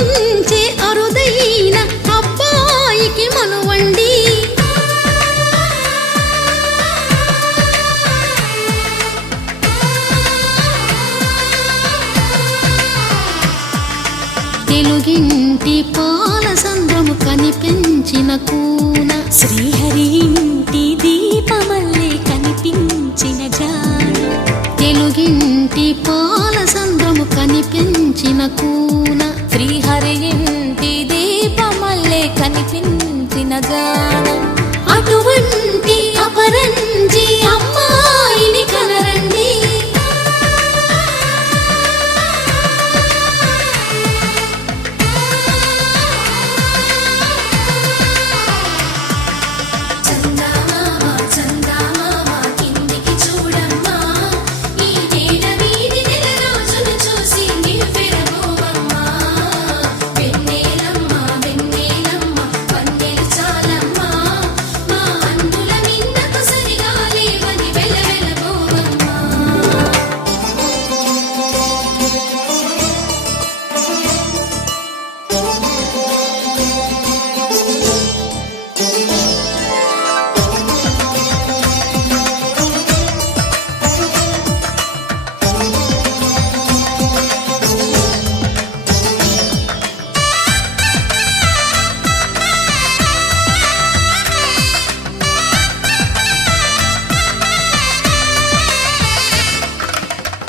లభించే అరుదైన అబ్బాయికి మనువండి. తెలుగింటి పాల సంద్రము కనిపించిన కూన, శ్రీహరి ఇంటి దీపమల్లే కనిపించిన జాడ. తెలుగింటి పాల సంద్రము కనిపించిన కూన, శ్రీహరి ఇంటి దీపమల్లే కనిపించిన జాడ. అటువంటి అపరంజి అమ్మాయిని కనరండి.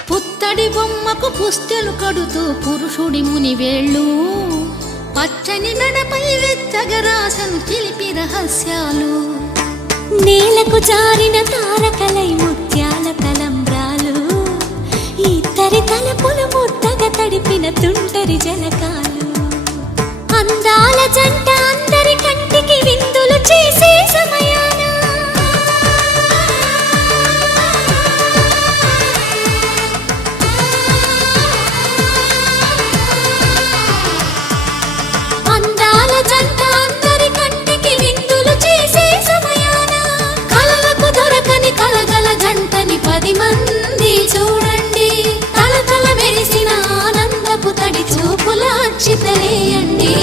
పుత్తడి బొమ్మకు పుస్తెలు కడుతూ పురుషుడి ముని వేళ్ళు, పచ్చని మెడపై వెచ్చగరాసను చిలిపి రహస్యాలు. నేలకు జారిన తారకలై ముత్యాల తలంబ్రాలు, ఇద్దరి తలపులు ముద్దగా తడిపిన తుంటరి జలకాలు. అందాల జంట అందరి కంటికి విందులు చేసే సమయాన అందాల జంట అందరి కంటికి విందులు చేసే సమయాన కలలకు దొరకని కలగల జంటని 10 మంది చూడండి. తలతల మెరిసిన ఆనందపు తడి చూపుల అచ్చితలేయండి.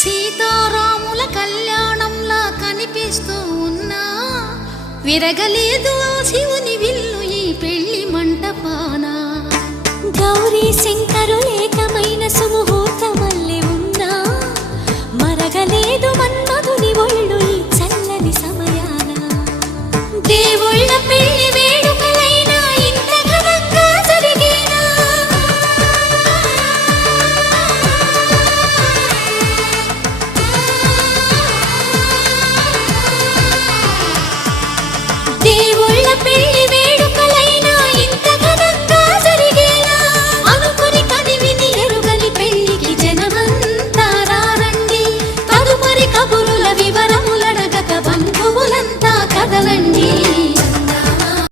సీతారాముల కళ్యాణంలా కనిపిస్తూ ఉన్నా, విరగలేదు ఆ శివుని విల్లు ఈ పెళ్లి మంటపాన. గౌరీ శంకర